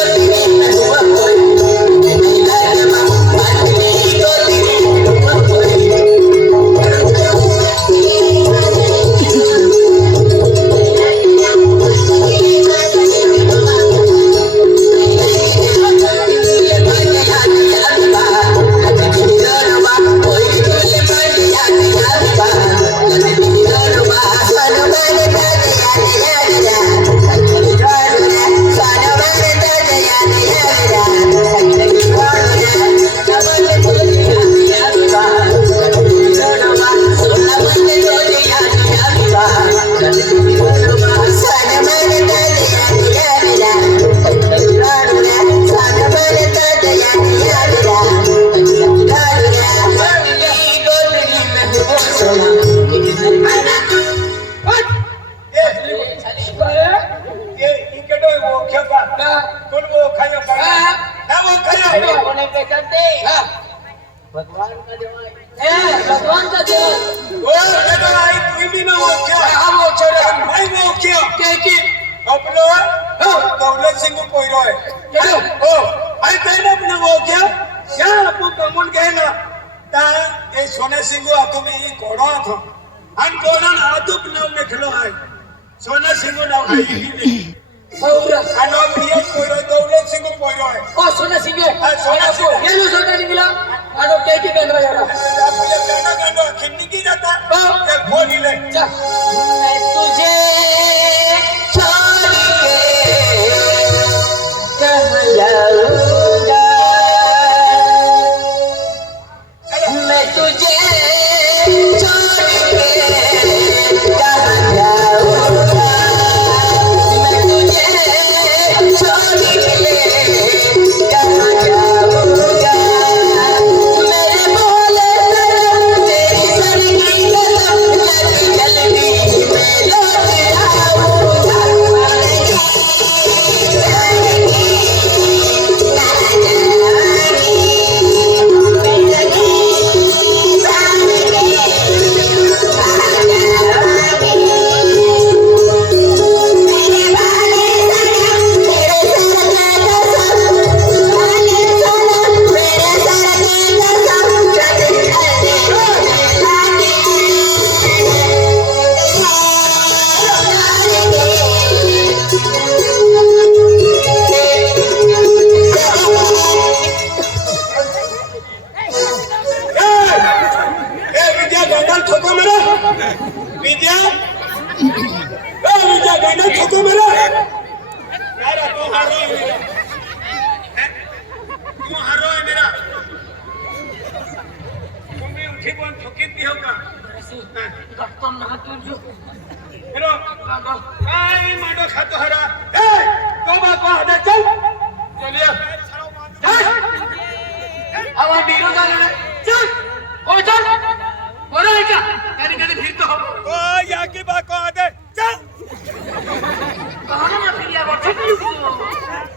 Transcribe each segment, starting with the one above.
हटली हाँ, भगवान का देवर वो अगर आई कोई भी ना हो क्या हम हो छोरे नहीं हो क्या क्या कि अपनो दौलत सिंह। पोइरो है चलो ओ आई तेरे अपना हो क्या या आपको कमन कहना ता ये सोने सिंह आतो में ये कोड़ा था अन कोलन आतो नाम में खलो है सोने सिंह नाम है सौरा अनो भी पोइरो दौलत सिंह पोइरो है ओ सोने सिंह। सोने सिंह। ये लो सोने निकला आडो के की बेंद्रा यार આપુ ये गाना गाना खिन्नी की जाता। ये बोली बोल ठोकी दी होगा আমার বিরোধ জানে চল ওই চল বড় হইকা কেন কেন ভিড় তো হবে ও ইয়া কি বা কো দে চল কারণ মাথিয়া বটে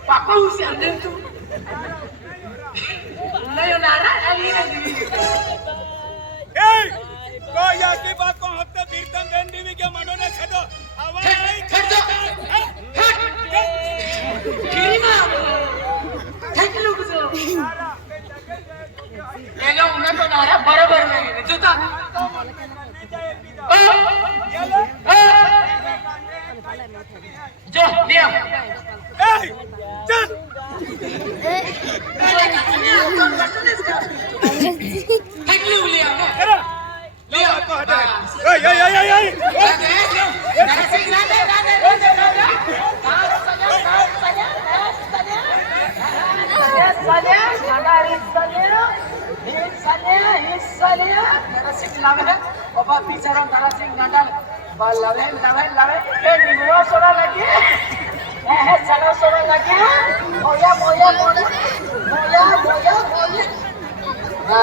পাকা উসি আন্দেন তুমি करणाऱ्या बरोबर वेळेने जुता जो नियम Yeah. ಬಾಲಿಯ ನರಸಿಂಗ್ ನವಲ ಒಬ್ಬ ಟೀಚರ್ ನರಸಿಂಗ್ ನಡಲ್ ಲವೆ ಲವೆ ಲವೆ ಏ ನೀವು ಸೊಡಲಾಗಿ ಏ ಹೇ ಸಲ ಸೊಡಲಾಗಿ ಮೊಯ ಮೊಯ ಮೊಯ ಮೊಯ ಮೊಯ ಮೊಯ ಹಾ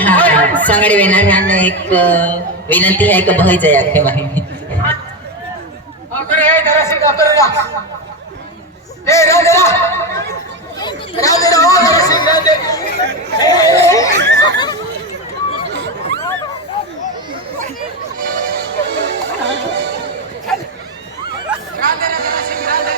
हाँ संगड़ी वेना ध्यान एक विनती है कि बह जाए आखे बारे में Ei, ei, ei!